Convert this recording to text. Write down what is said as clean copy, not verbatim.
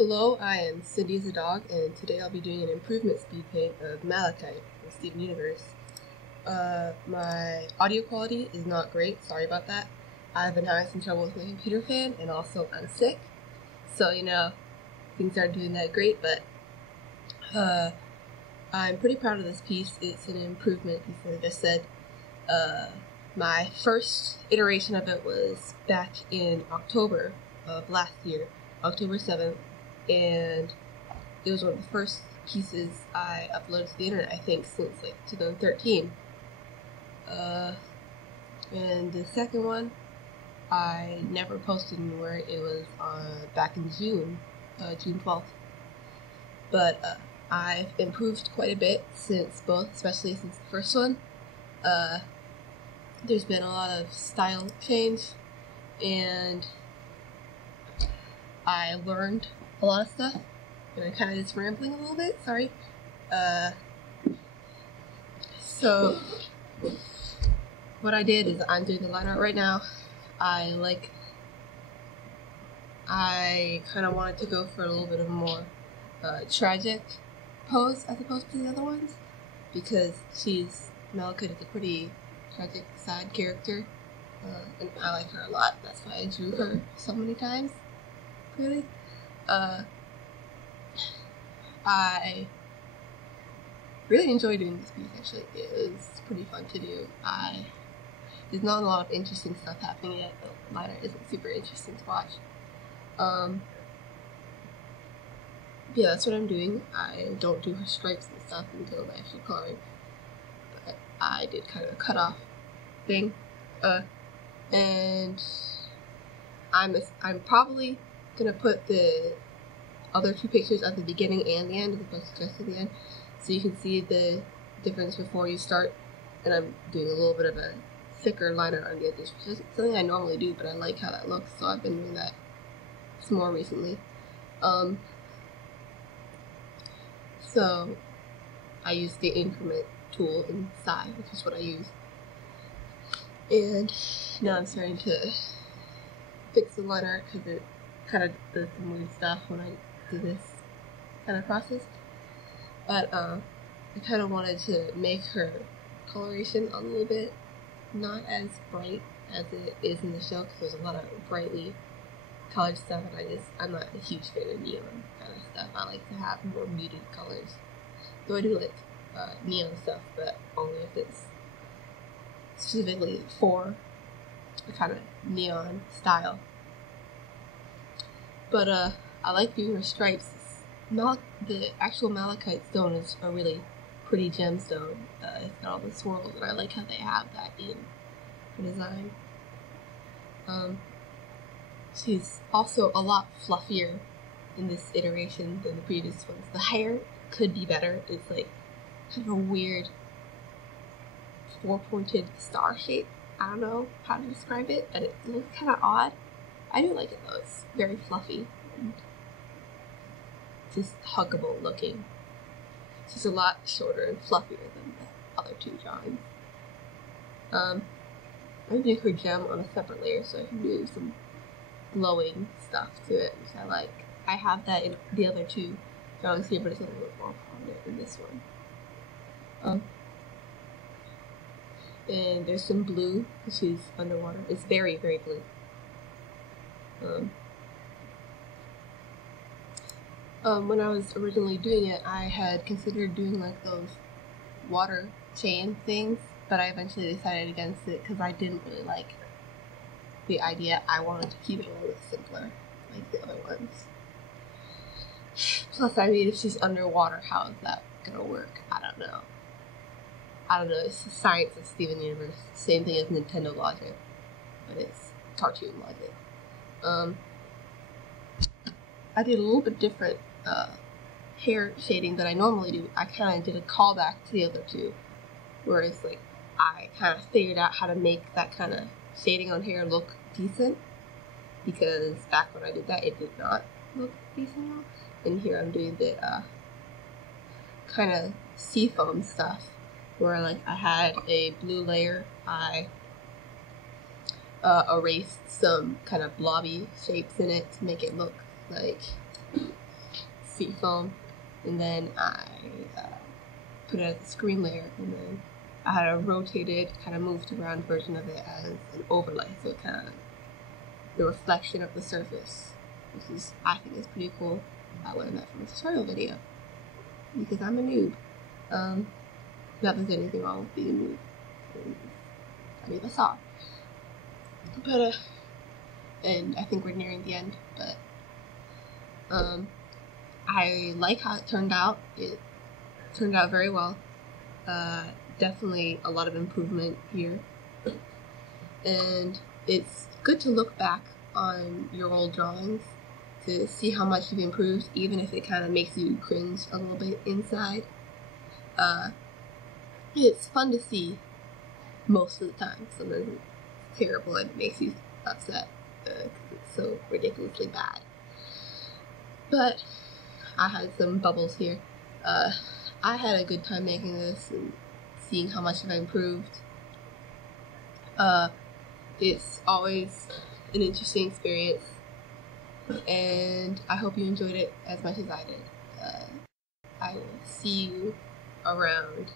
Hello, I am Cindy as a dog, and today I'll be doing an improvement speed paint of Malachite from Steven Universe. My audio quality is not great, sorry about that. I've been having some trouble with my computer fan, and also I'm sick. So, things aren't doing that great, but I'm pretty proud of this piece. It's an improvement piece, as I just said. My first iteration of it was back in October of last year, October 7th. And it was one of the first pieces I uploaded to the internet, I think, since 2013. And the second one, I never posted anywhere. It was back in June 12th. But I've improved quite a bit since both, especially since the first one. There's been a lot of style change, and I learned a lot of stuff, and I'm kind of just rambling a little bit, sorry. So what I did is I'm doing the line art right now. I kind of wanted to go for a little bit of a more tragic pose as opposed to the other ones, because Malachite is a pretty tragic, sad character, and I like her a lot. That's why I drew her so many times, really. I really enjoy doing this piece, actually. It was pretty fun to do. There's not a lot of interesting stuff happening yet. The liner isn't super interesting to watch. Yeah, that's what I'm doing. I don't do her stripes and stuff until the actual coloring, but I did kind of a cut-off thing. And I'm probably gonna put the other two pictures at the beginning and the end as opposed to just at the end, so you can see the difference before you start. And I'm doing a little bit of a thicker liner on the edges, which isn't something I normally do, but I like how that looks, so I've been doing that some more recently. So I use the increment tool inside, which is what I use. And now I'm starting to fix the liner because it kind of does some weird stuff when I do this kind of process. But I kind of wanted to make her coloration a little bit not as bright as it is in the show, because there's a lot of brightly colored stuff, and I'm not a huge fan of neon kind of stuff. I like to have more muted colors. So I do like neon stuff, but only if it's specifically for a kind of neon style. But I like doing her stripes. The actual malachite stone is a really pretty gemstone. It's got all the swirls, and I like how they have that in her design. She's also a lot fluffier in this iteration than the previous ones. The hair could be better. It's like kind of a weird four-pointed star shape. I don't know how to describe it, but it looks kind of odd. I do like it though. It's very fluffy and just huggable looking. She's a lot shorter and fluffier than the other two drawings. I'm doing her gem on a separate layer so I can do some glowing stuff to it, which I like. I have that in the other two drawings here, but it's a little bit more prominent in this one. And there's some blue because she's underwater. It's very, very blue. When I was originally doing it, I had considered doing like those water chain things, but I eventually decided against it because I didn't really like the idea. I wanted to keep it a little bit simpler, like the other ones. Plus, I mean, if she's underwater, how is that gonna work? I don't know. It's the science of Steven Universe. Same thing as Nintendo logic, but it's cartoon logic. I did a little bit different hair shading that I normally do. I kind of did a callback to the other two, whereas I kind of figured out how to make that kind of shading on hair look decent, because back when I did that, it did not look decent at all. And here I'm doing the kind of seafoam stuff, where I had a blue layer. I erased some kind of blobby shapes in it to make it look like seafoam, and then I put it as a screen layer, and then I had a rotated, kind of moved around version of it as an overlay, so kind of the reflection of the surface, which is, I think, is pretty cool. I learned that from a tutorial video because I'm a noob. Not that there's anything wrong with being a noob. Any of us are. But and I think we're nearing the end. But I like how it turned out. It turned out very well. Definitely a lot of improvement here, and it's good to look back on your old drawings to see how much you've improved, even if it kind of makes you cringe a little bit inside. It's fun to see most of the time. Sometimes it's terrible and it makes you upset because it's so ridiculously bad. But I had some bubbles here. I had a good time making this and seeing how much I've improved. It's always an interesting experience, and I hope you enjoyed it as much as I did. I will see you around.